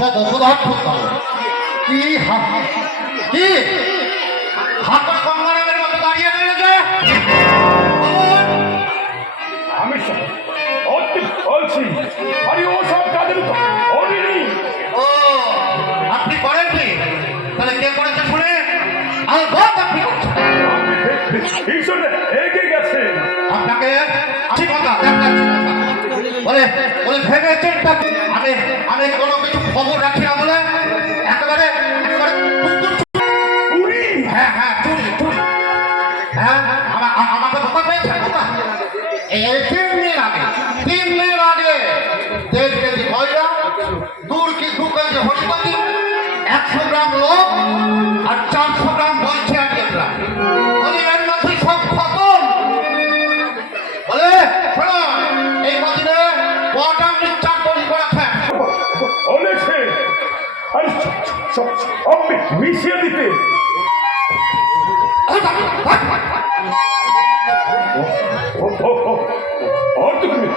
সব অপরাধ করতে হবে। কি কি হাতের গঙ্গারামের মতো দাঁড়িয়ে রয়েছে? আমি বলছি আরে ও সব কাজের তো ও আপনি করেন কি? তাহলে কে করেছে শুনে আর বাদ আপনি করছেন। এই জন্য এগিয়ে গেছে আপনাকে আশি কথা দেখাচ্ছি বলে বলে ভেবেছেন আমি আমি কোনো কিছু খবর রাখি না বলে একেবারে হ্যাঁ হ্যাঁ চুরি চুরি হ্যাঁ আমাকে ধোকা পেয়েছেন ধোকা। এই 3 দিন আগে 1.5 কেজি ময়দা 2 কেজি হরিপতি 100 গ্রাম লোক আর 400 গ্রাম বলছে আজকেরা বলে এর মধ্যে সব খতম। বলে শোনো এই মধ্যে কটা মিথ্যা তৈরি করেছে বলেছে আরে সব মিশিয়ে দিতে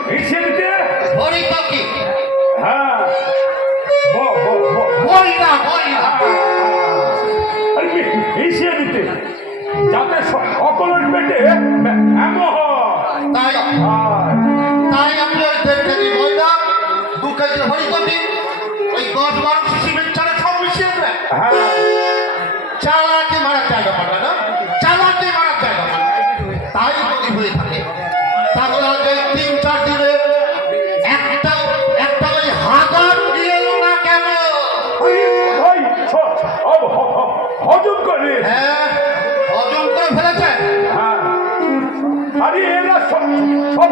মিশিয়ে দিতে হরিপতি হ্যাঁ বই না আরে মিশিয়ে দিতে যাতে সকলের পেটে এমন তাই তাই আপনি ওই 1.5 কেজি ময়দা 2 কেজি হরিপতি ওই 10-12 শিশি মিক্সচারে সব মিশিয়ে দেবেন। চালাকি মারার জায়গা পাবে না, চালাকি মারার জায়গা পাবে তাই যদি হয়ে থাকে তাহলে আজ 3-4 দিনে একটা ওই হাজার দিয়ে না কেন? হজম করে হ্যাঁ হজম করে ফেলেছে। আরে এরা সব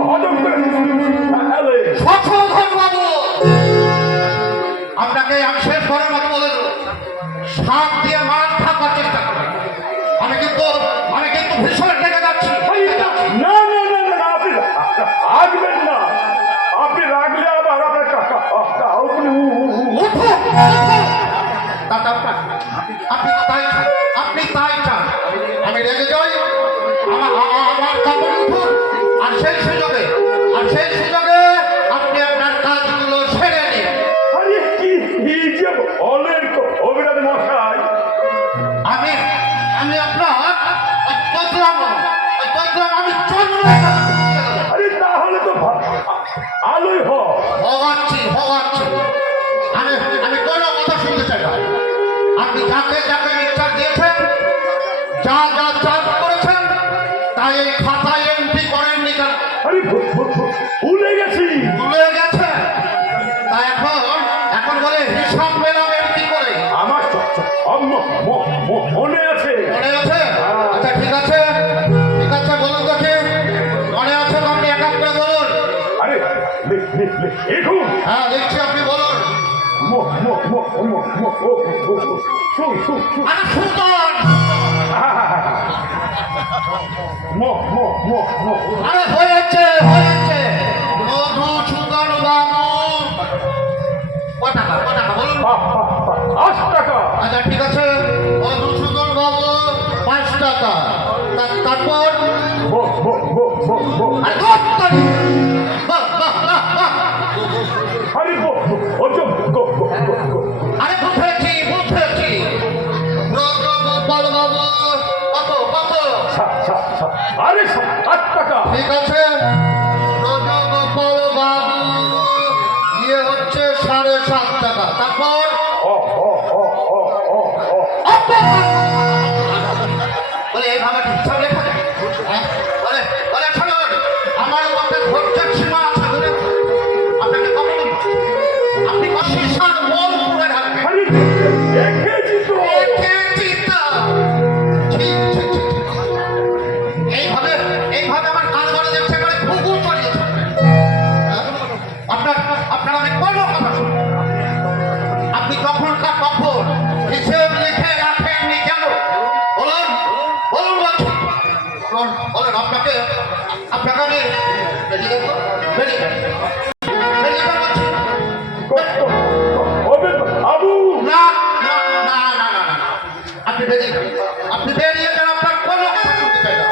হজম করে সচোদন বাবু আপনাকে আমি শেষ করার মতো বলে দেবো সাপ দিয়ে মাছ থাকার চেষ্টা করবেন। আমি কিন্তু ভীষণ রেগে যাচ্ছি। না আপনি রাখবেন না, আপনি রাখলে আবার আপনার আপনি তাই চান আমি রেগে যাই আমার কাপড় উঠুন আর সেই সুযোগে আপনি আপনার কাজগুলো সেরে নিন। আরে কি যে বলেন অভিরাজ মশাই আমি আপনার আমি চন্দ্র আরে তাহলে তো আলোই হওয়াচ্ছি আমি কোনো কথা শুনতে চাই না। আপনি যাকে মিথ্যার দিয়েছেন যা চার্জ করেছেন তাই এই খাতায় এন্ট্রি করেননি কেন? আরে ভুলে গেছে তাই এখন বলে হিসাব পেলাম এন্ট্রি করে আমার মনে আছে আচ্ছা ঠিক আছে বলুন দেখি মনে আছে আপনি এক করে বলুন। আরে দেখুন হ্যাঁ দেখছি আপনি বলুন। আরে সুন্দর আরে হয়েছে মধু সুন্দর বাবু কত টাকা বলুন। 5 টাকা আচ্ছা ঠিক আছে মধু সুন্দর বাবু 5 টাকা তারপর আরে আরে বুঝেছি গোপাল বাবু কত আরে 7 টাকা ঠিক আছে গোপাল বাবু হচ্ছে 7.5 টাকা তারপর বলে এইভাবে ঠিকঠাক লেখা যায় বলে শুনুন আমার মধ্যে ধৈর্যের সীমা আছে ধরে আপনাকে কখন আপনি শিশার মন পুরে রাখবেন। এইভাবে আমার কারবারে দেখছে করে ঘুঘু চড়িয়ে থাকবেন। আপনার আমি কোনো কথা শুনবেন আপনি কখন হিসেব লিখে রাখেননি কেন বলুন বলেন আপনাকে আমি আপনি বেরিয়ে যান আপনার কোনো কথা শুনতে চাই না।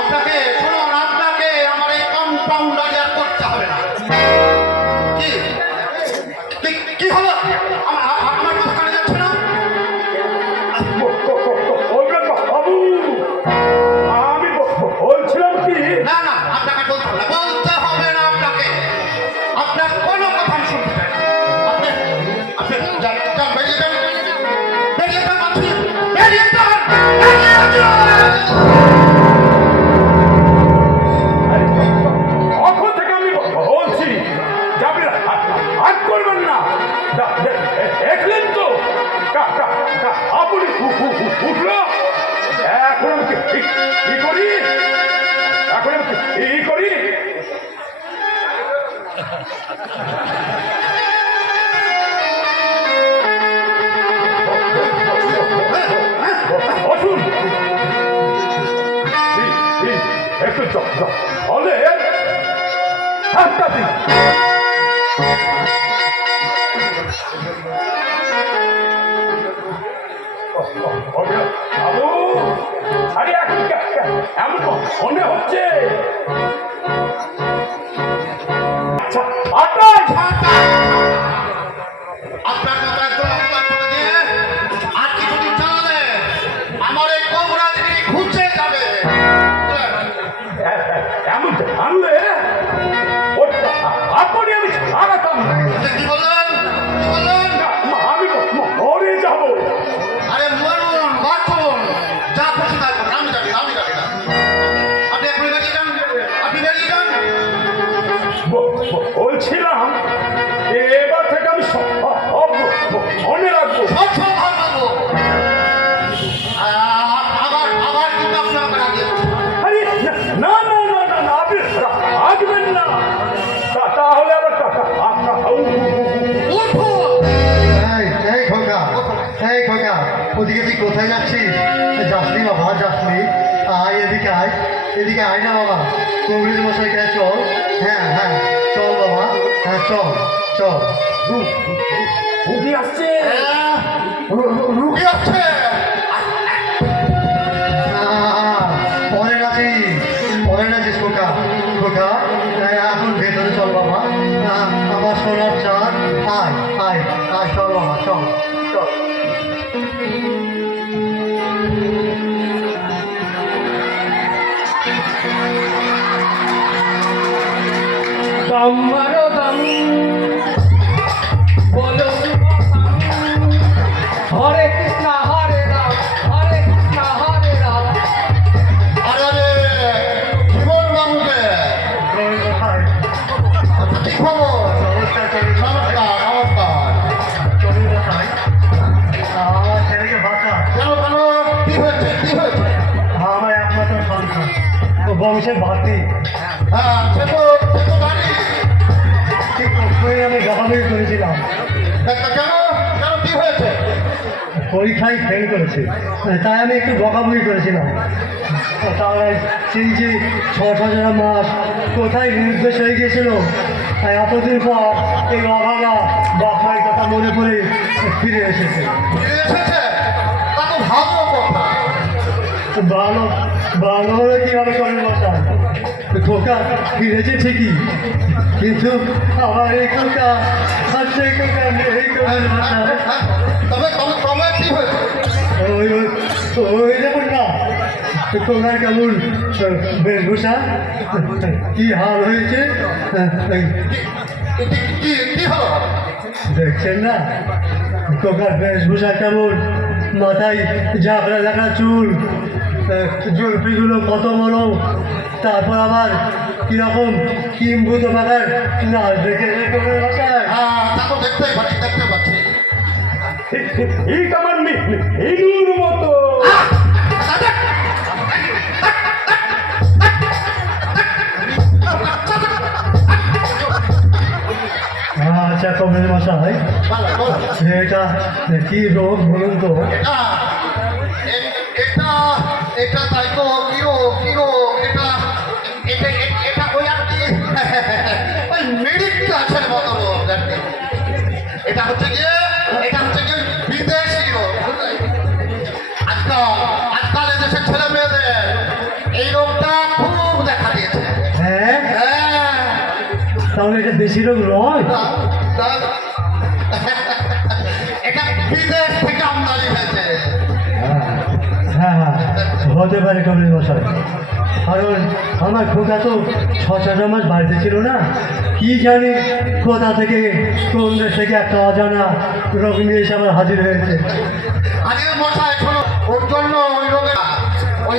আপনাকে শুনুন আপনাকে আমার এই কম্পাউন্ডার করতে হবে না। কি হলো আমার কথা কানে যাচ্ছে না? বলবেন বাবু, আমি বলছিলাম কি, না না, আপনাকে বলতে হবে না, বলতে হবে না আপনাকে। আপনার কোনো কথা আমি শুনতে চাই না। আপনি আপনি যান, যান, বেরিয়ে যান, বেরিয়ে যান বলছি, বেরিয়ে যান, বেরিয়ে যান। তখন থেকে আমি বলছি যে আপনি হাত করবেন না। দেখলেন তো আপনি উঠলো। এখন আমি কি করি, এখন আমি কি করি? বসুন, একটু হলে হাতটা দিন। বাবু, আরে এখন এমন মনে হচ্ছে। আচ্ছা, আপনার মতো একজন অপরাধ করে দিয়ে আর কিছুদিন চালালে আমার এই কবরাজগিরি ঘুচে যাবে। এমন জানলে আপনি আমি ছাড়াতাম না। কি বললেন, কি বললেন? আমি মরে যাবো। আরে মরুন, বাঁচুন, যা খুশি তাই করুন, আমি জানি না, আমি জানি না। আপনি এখন বেরিয়ে যান, আপনি বেরিয়ে যান। বলছিলাম এবার থেকে আমি সব মনে রাখবো। সব সব ভালো বলবো। আবার আবার কিন্তু আপনাকে রাখিয়ে দেবো। আরে না না না না না, আপনি রাখবেন না। তাহলে আবার উঠুন। এই খোকা, এই খোকা, ওদিকে তুই কোথায় যাচ্ছিস? যাসনি বাবা, যাসনি। আয় এদিকে, আয় এদিকে, আয় না বাবা। কংগ্রেস মশাইকে চল। হ্যাঁ হ্যাঁ, চল বাবা, হ্যাঁ চল চল। উঠে আসছে। রুগী আছে। পরে নাচিস, পরে নাচিস খোকা, খোকা এখন ভেতরে চল বাবা। আমার সোনার চাঁদ, আয় আয় আয়, চল বাবা, চল চল। দম মারো দম, বলো হরে কৃষ্ণ হরে রাম, হরে কৃষ্ণ হরে রাম। আরে আরে, জীবন বাবুকে কি খবর? নমস্কার চলি, নমস্কার, নমস্কার। চলি মশাই। আমার ছেলেকে বাঁচা। কেন কেন, কি হয়েছে, কি হয়েছে? আমার একমাত্র সন্তান, ও বংশের ভাতি। হ্যাঁ, সে তো জানি। ঠিক তখনই আমি গাফামি করেছিলাম। কেন কেন, কি হয়েছে? পরীক্ষায় ফেল করেছে, তাই আমি একটু বকাবকি করেছিলাম। তাহলে সেই যে 6 মাস কোথায় নির্দেশ হয়ে গিয়েছিল, তাই এতদিন পর এই অভাগা বাপমার কথা মনে পড়ে ফিরে এসেছে। ফিরে এসেছে? তা তো ভালো কথা। ভালো ভালো হলে কীভাবে করেন মশাই? খোকা ফিরেছে ঠিকই, কিন্তু আমার এই খোকা আর সেই খোকা নেই করেন মশাই। হ্যাঁ, তবে তবে তবে কি হয়েছে? ওই ওই দেখুন না, খোকার কেমন বেশভূষা, কি হাল হয়েছে কি হলো? দেখছেন না? খোকার বেশভূষা কেমন, মাথায় ঝাঁকড়া ঝাঁকড়া চুল, জলপিগুলো কত বড়, তারপর আবার কিরকম কিম্ভূত পাকার না দেখে বাসায়। হ্যাঁ, তা তো দেখতেই পাচ্ছি, দেখতে পাচ্ছি। ঠিক আমার হিন্দুর মতো। আচ্ছা কবির মশাই, এটা কি রোগ বলুন তো? এটা এটা তাই তো, কি রোগ এটা? এটা ওই আর কি, ওই মেডিক ক্লাসের মতো রোগ আর কি। এটা হচ্ছে গিয়ে বিদেশি রোগ। আজকাল এদেশের ছেলে মেয়েদের এই রোগটা খুব দেখা দিয়েছে। হ্যাঁ, হ্যাঁ, তাহলে এটা দেশি রোগ নয়? হতে পারে কমল মশাই, কারণ আমার খোকা তো 6-7 মাস বাড়িতে ছিল না। কি জানি কোথা থেকে কোন দেশ থেকে একটা অজানা রোগ নিয়ে এসে আমার হাজির হয়েছে। আরে মশাই শোনো, ওর জন্য ওই রোগে ওই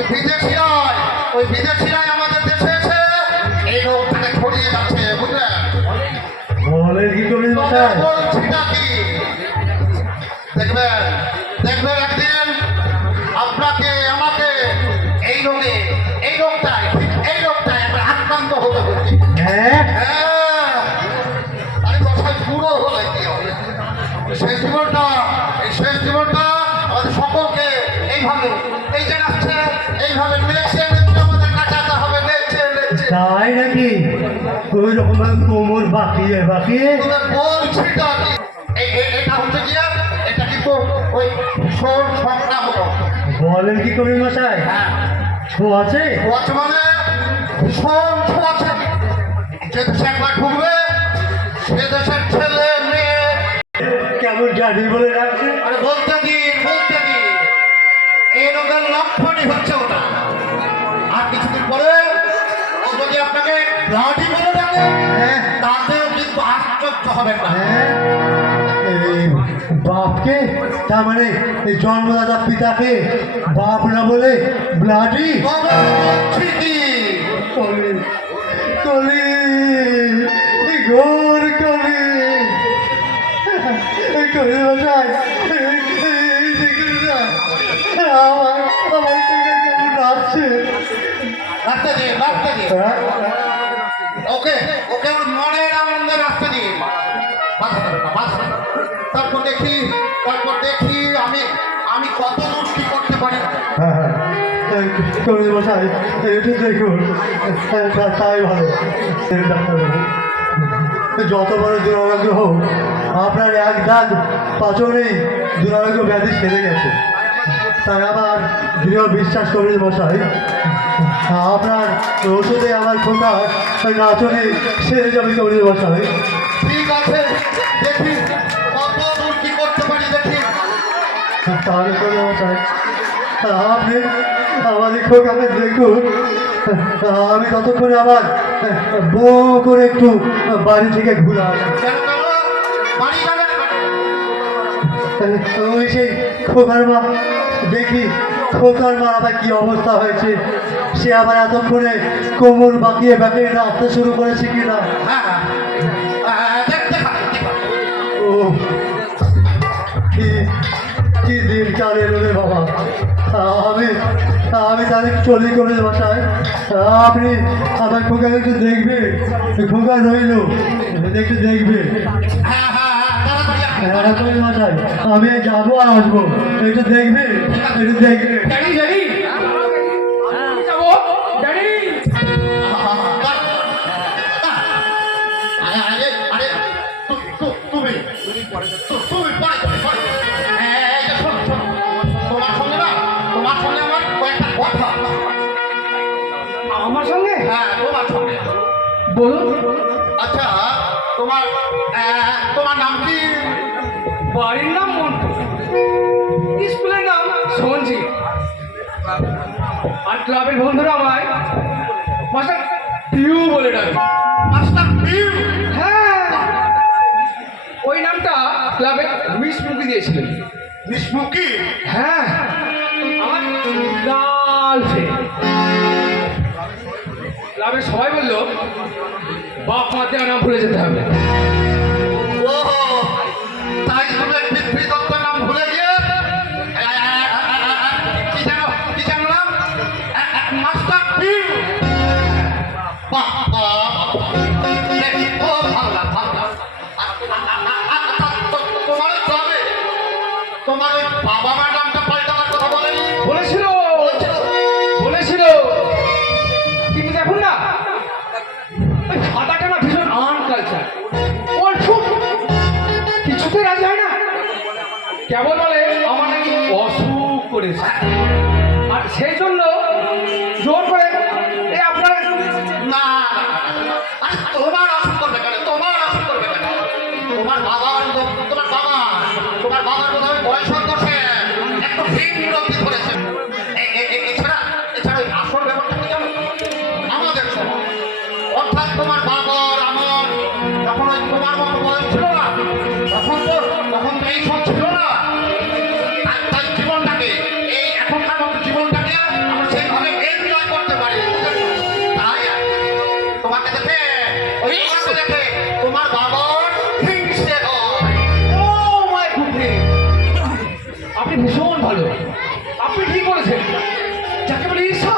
বিদেশিরাই আমাদের দেশে এসে এই রোগটাকে ছড়িয়ে যাচ্ছে, বুঝলেন? বলেন কি কমল তবে মশাই? বলছিটা কি, দেখবেন দেখবেন একদিন আপনাকে আমাকে এই রোগটায় আমরা আক্রান্ত হতে হচ্ছে। হ্যাঁ, হ্যাঁ, আরে মশাই পুরো হলে কি হবে? শেষ জীবনটা আমাদের সকলকে এইভাবে এই যে রাখছে, এইভাবে নেচে আমাদের কাটাতে হবে, নেচে তাই নাকি? ওই রকম কোমর বাঁকিয়ে তবে বলছিটা কি, এটা হচ্ছে গিয়ে এটা কিন্তু ওই ভীষণ সংক্রামক। বলেন কি কমল মশাই? হ্যাঁ, ছোঁয়াচে? ছোঁয়াচে মানে ভীষণ ছোঁয়াচে। যে দেশে একবার ঢুকবে সে দেশের ছেলে মেয়ে, কেমন জানি বলে রাখছে। আরে বলতে দিন এই রোগের লক্ষণই হচ্ছে ওটা। আর কিছুদিন পরে ও যদি আপনাকে ব্লাডি বলে ডাকে, হ্যাঁ, তাতেও কিন্তু আশ্চর্য হবেন না। হ্যাঁ, এই বাপকে, তার মানে এই জন্মদাতা পিতাকে বাপ না বলে ব্লাডি? তবে বলছি কি, কলি কলি ঘোর কলি কলি মশাই, এই দেখুন না, আমার আমার চোখে কেমন নাচছে। রাখতে দিন হ্যাঁ, ওকে ওর মনের আনন্দে রাখতে দিন, বাধা দেবেন না, বাধা দেবেন না। তারপর দেখি আমি কত দূর কি করতে পারি। হ্যাঁ, হ্যাঁ, কলি মশাই একটু দেখুন, তাই ভালো। ডাক্তারবাবু, যত বড় দুরারোগ্য হোক, আপনার এক দাগ পাচনেই দুরারোগ্য ব্যাধি সেরে গেছে। তাই আমার দৃঢ় বিশ্বাস করি মশাই, আপনার ওষুধে আমার খোকা নাচনে সেরে যাবে করি মশাই। ঠিক আছে, দেখি কত দূর কি করতে পারি, দেখি। তাহলে করে মশাই আপনি আমাদের খোকাকে দেখুন, আমি ততক্ষণে আমার বউ করে একটু বাড়ি থেকে ঘুরে আসি। কেন বাড়ি যাবেন কেন? ওই সেই খোকার মা, দেখি খোকার মা আবার কি অবস্থা হয়েছে, সে আবার এতক্ষণে কোমর বাঁকিয়ে নাচতে শুরু করেছে কিনা। হ্যাঁ, দেখতে পাচ্ছি। ও কি কি দিন কাল এলো রে বাবা। আমি তাহলে চলি করে বসাই, আপনি আমার খোকাকে একটু দেখবে, খোকা রইল একটু দেখবে। তাড়াতাড়ি আসুন। এরকমই মশাই, আমি যাবো আর আসবো, একটু দেখবে, একটু দেখবে। ড্যাডি যাবো ড্যাডি। আরে তুমি পরে তোমার সঙ্গে আমার কয়েকটা কথা। আমার সঙ্গে? হ্যাঁ, তোমার সঙ্গে। বলুন। আচ্ছা, তোমার নাম কি? বাড়ির নাম মন্টু, স্কুলের নাম সঞ্জীব, আর ক্লাবের বন্ধুরা আমায় মাস্টার পিউ বলে ডাকে। মাস্টার পিউ? হ্যাঁ, ওই নামটা ক্লাবে মিস মুখী দিয়েছিলেন। বিষ্ণুকি? হ্যাঁ, আমার গার্লফ্রেন্ড। ক্লাবের সবাই বললো বাপ মাতে নাম ভুলে যেতে হবে। ও তাই তুমি পৃথ্বী দত্তর নাম ভুলে গিয়ে কি জানো নাম? মাস্টার পিউ? বাহ, ও ভালো। তোমার ওই বাবা মার নামটা পাল্টাবার কথা বলেনি? বলেছিল, কিন্তু দেখুন না, ওই ফাটাটা না ভীষণ আনকালচার, ওর খুব কিছুতে রাজি হয় না। কেবল বলে আমার নাকি অসুখ করেছে, আর সেই জন্য জোর করে এই আপনার না, আরে তোমার অসুখ করবে কেন? তোমার বাবার বোধহয় বয়স দোষে একটু ভিন্ন ধরেছে। এছাড়া সব ছিল না, আর তার জীবনটাকে, এই এখনকার মতো জীবনটাকে আমরা সেইভাবে এনজয় করতে পারি। তাই তোমাকে দেখে, ওই তোমাকে দেখে তোমার বাবার হিংসে হয়। ও মাই গুডনেস, আপনি ভীষণ ভালো, আপনি ঠিক বলেছেন, যাকে বলে ঈর্ষা।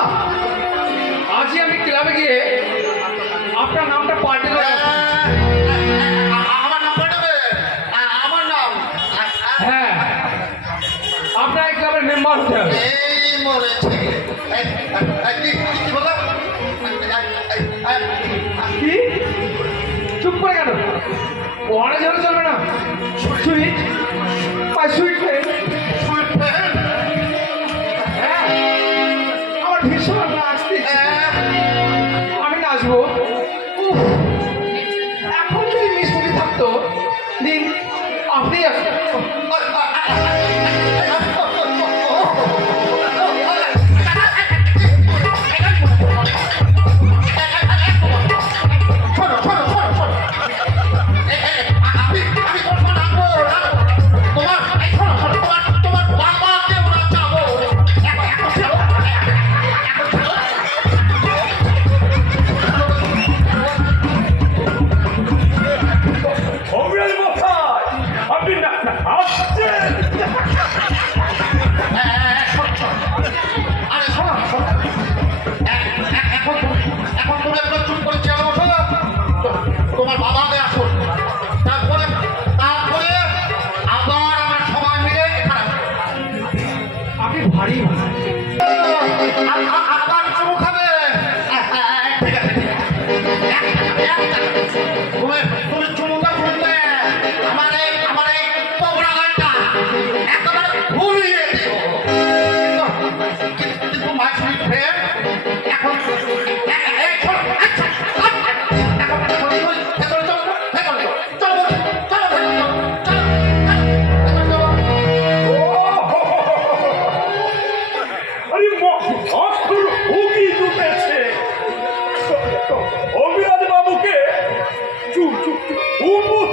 আজই আমি ক্লাবে গিয়ে আপনার নামটা পাল্টে দেবো। আমার নাম্বার নেবে, আমার নাম হ্যাঁ, আপনার এই ক্লাবের মেম্বার হতে হবে। এই মরেছে। কি বলো? কি চুপ করে কেন? ওখানে যেতে চলবে না। Sweet my sweet friend. হ্যাঁ, আমার ভীষণ নাচতে ইচ্ছে। আমি নাচবো। উফ, এখন যদি মিশমুখি থাকতো, দিন আপনি আসুন। শোনো শোনো শোনো শোনো, আমি তোমার রাখবো রাখবো তোমার, শোনো শোনো, তোমার বাবাকে ওরা চাবো এখন ছিল এখন ছিল। অবিরাজ মশাই, আপনি আসছেন? আরে শোনো শোনো, এখন তুমি একটু চুপ করে চেয়ারে বসো, তোমার বাবাকে আসুন, তারপরে আবার আমরা সবাই মিলে এখানে আসবো। আপনি ভারী ভালো। আবার চুমু খাবে? ঠিক আছে ঠিক আছে, তুমি চুমুটা শুনবে, আমার এই তোমরা গানটা একেবারে ভুলিয়ে দিও। কিন্তু মাই সুইট ফ্রেন্ড, এখন আরে অস্ত্র হুকি জুটেছে অবিরাজ বাবুকে। চুপ চুপ চুপ, উমুক।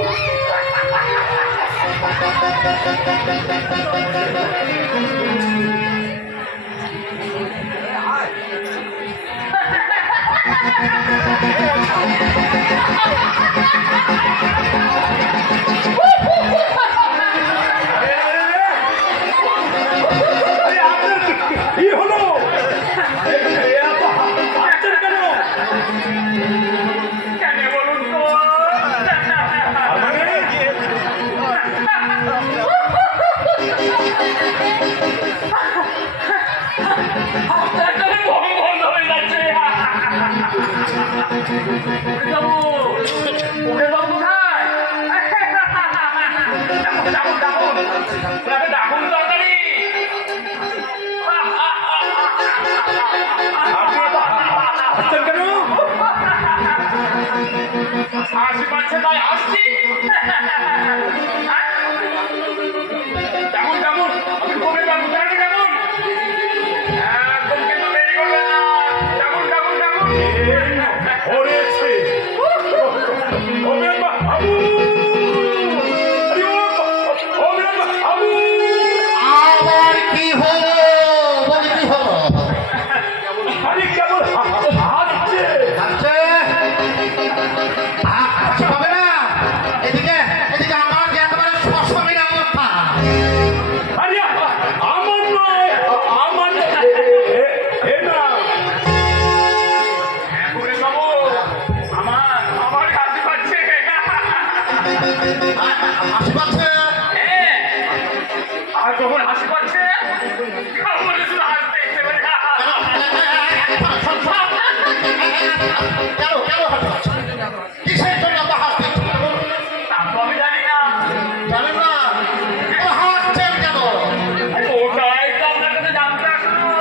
আরে আপনার কি হলো? আসছেন কেন? কেন বলুন তো? আপনার জন্য দম বন্ধ হয়ে যাচ্ছে। যাবো, ওকে যাবো কোথায়? ডাকুন ডাকুন, ওনাকে ডাকুন তাড়াতাড়ি। আপনি এত আসছেন কেন? হাসি পাচ্ছে তাই হাসছি। ডাকুন ডাকুন, আপনি কবে ডাকুন তাড়াতাড়ি ডাকুন। একদম কিন্তু দেরি করবেন না। ডাকুন ডাকুন ডাকুন। ধরেছে অবিরাজ বাবু। আরে অবিরাজ বাবু। আবার কি হলো? বলি কি হলো? আরে কেমন হাসছে? আচ্ছা পাবে না, এদিকে এদিকে আমার যে একেবারে সসমির অবস্থা। আরে আমার নয়, আমার এ না। ওরে বাবু, আমার হাসি পাচ্ছে। হাসি পাচ্ছে? হ্যাঁ, আর যখন হাসি পাচ্ছে আমার শুধু হাসতে ইচ্ছে করে। কেন কেন হাসি পাচ্ছে? কিসের জন্য এত হাসতে ইচ্ছে করে বলুন? তা তো আমি জানি না। জানেন না তো হাসছেন কেন? ওটাই তো আপনার কাছে জানতে আসলো।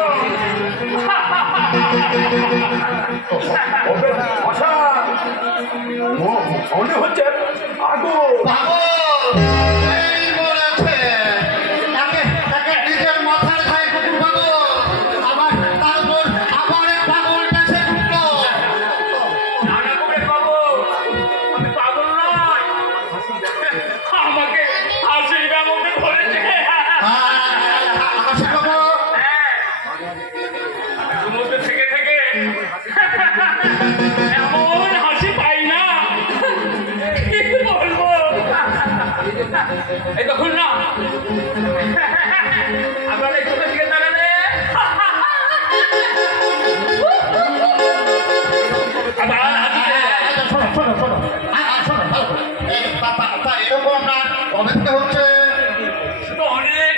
ওদের ভাষা মনে হচ্ছে আগুন। পাগল এই বলেছে, তাকে নিজের মাথার ঘায়ে কুকুর পাগল, আবার তারপর আবার এক পাগলটা সে ঢুকলো। নানা কুবের বাবু, আমি পাগল নয়। আমাকে হাসির বাবুকে এই দেখুন না আপনার এই চোখের দিকে তাকালে আবার আজকে শোনো শোনো শোনো শোনো ভালো করে। এরকম আপনার কবে থেকে হচ্ছে? তো অনেক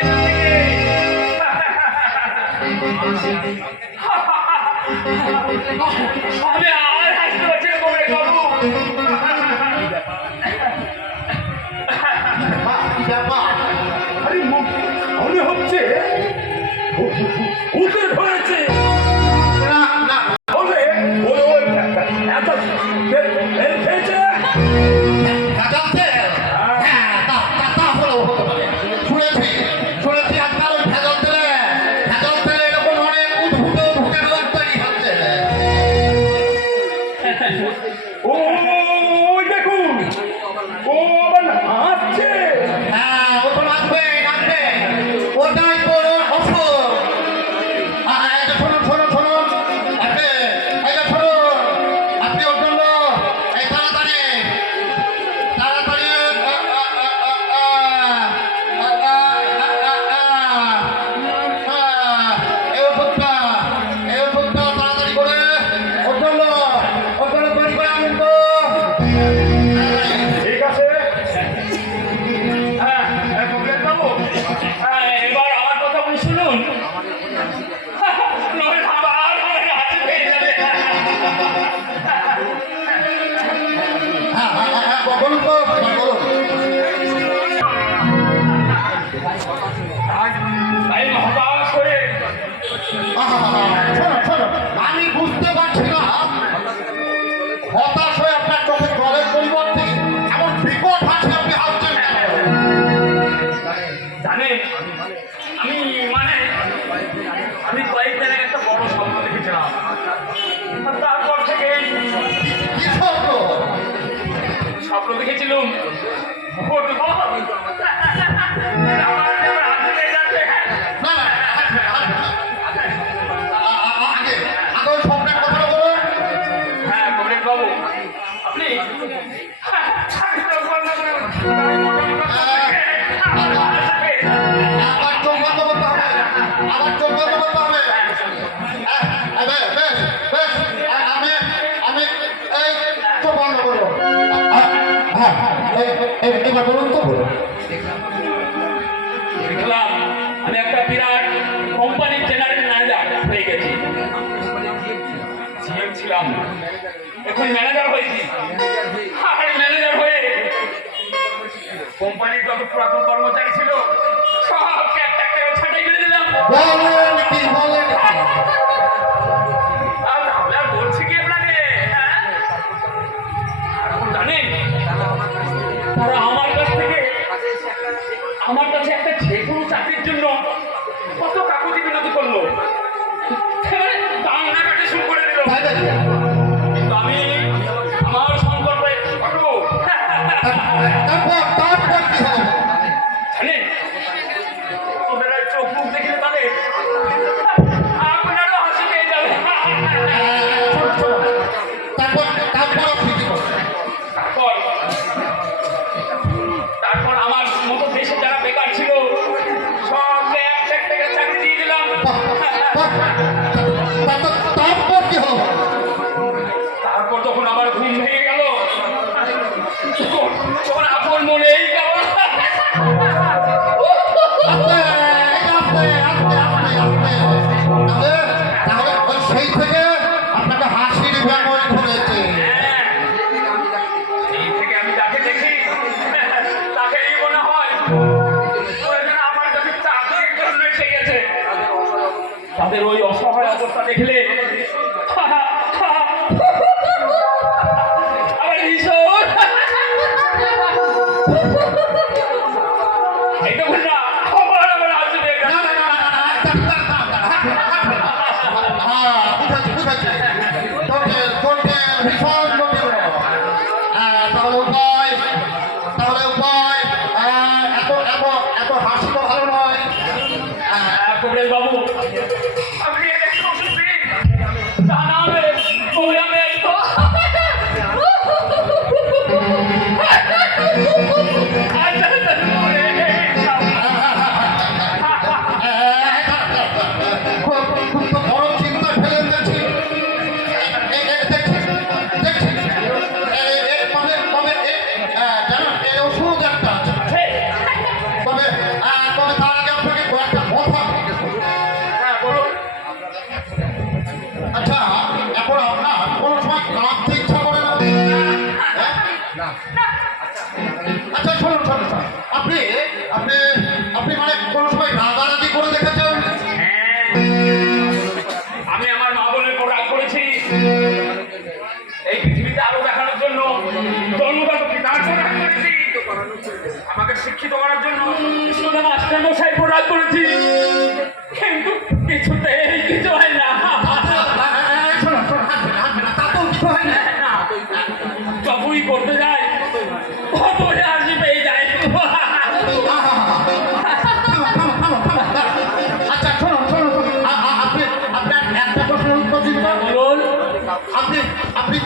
আমি আর হাসতে পারছি না কবে বাবু কি ব্যাপার? আরে মনে হচ্ছে উঠে ধরেছে না না বলে ওই এত খেয়েছে ভেজালতে হ্যাঁ তা হলো হতে পারে। শুনেছি আপনার ওই ভেজাল তেলে এরকম অনেক উদ্ভুত রোগ তৈরি হচ্ছে। ওই দেখুন ও আবার হাসছে হ্যাঁ ও তো নাচবে ওটাই তো অসুখ। শুনুন শুনুন শুনুন শুনুন আপনি ওর জন্য এই তাড়াতাড়ি এই ওষুধটা তাড়াতাড়ি করে ওর জন্য তৈরি করে আনুন তো। ঠিক আছে কমলেশ বাবু এবার আমার কথা আপনি শুনুন নয় আবার আমাকে হাসি পেয়ে যাবে বলুন তো বলুন। তাই হতাশ করে শোনো আমি বুঝতে পারছি না হতাশ হয়ে আপনার চোখে জলের পরিবর্তে এমন বিকট হাসি আপনি হাসছেন কেন? জানেন আমি কয়েকদিন আগে একটা বড় স্বপ্ন দেখেছিলাম আর তারপর থেকে কি স্বপ্ন? স্বপ্ন দেখেছিলাম বলবো? আমার হাসি পেয়ে যাচ্ছে না না আগে ওই স্বপ্নের কথাটা বলুন। হ্যাঁ কমলেশ বাবু আপনি আবার চোখ বন্ধ করতে হবে বেশ আমি এই চোখ বন্ধ করবো। হ্যাঁ এবার বলুন তো বলুন। দেখলাম আমি একটা বিরাট কোম্পানির জেনারেল ম্যানেজার হয়ে গেছি সিএম ছিলাম এখন ম্যানেজার হয়েছি আর ম্যানেজার হয়ে কোম্পানির যত পুরাতন কর্মচারী ছিল সবকে একটা করে ছাঁটাই করে দিলাম বলেন কি বলেন? আর তাহলে আর বলছি কি আপনাকে হ্যাঁ? এখন জানেন তারা আমার কাছে একটা যে কোনো চাকরির জন্য কত কাকুতি বিনতি করলো বাংলা কাটে শুরু করে দিল তাই নাকি? কিন্তু আমি আমার সংকল্পে অটুট। তারপর কি হলো? জানেন ওনারা চোখ মুখ দেখলে তাদের আপনারও হাসি পেয়ে যাবে তারপর আপনি কি করলেন? তারপর আমার মতো দেশে যারা বেকার ছিল সবকে একটা চাকরি দিয়ে দিলাম তারপর কি হলো? তারপর যখন আমার ঘুম ভেঙে গেল তখন আপন মনেই কেমন তাহলে সেই থেকে আপনাকে হাসির ব্যাপারে ধরেছে। এই থেকে আমি যাকে দেখি তাকেই মনে হয় ওরা যেন আমার কাছে চাকরির জন্য এসে গেছে তাদের ওই অসহায় অবস্থা দেখলে আমার ঈশ্বর এই তো না আমার আসবে না, না, না, না, বুঝেছি। তোকে ভীষণ জটিল। তাহলে উপায় এত হাসি তো ভালো নয়। কমলেশ বাবু আপনি একটু ওষুধ দিন তা না হলে আমি একটু আচ্ছা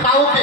কাউকে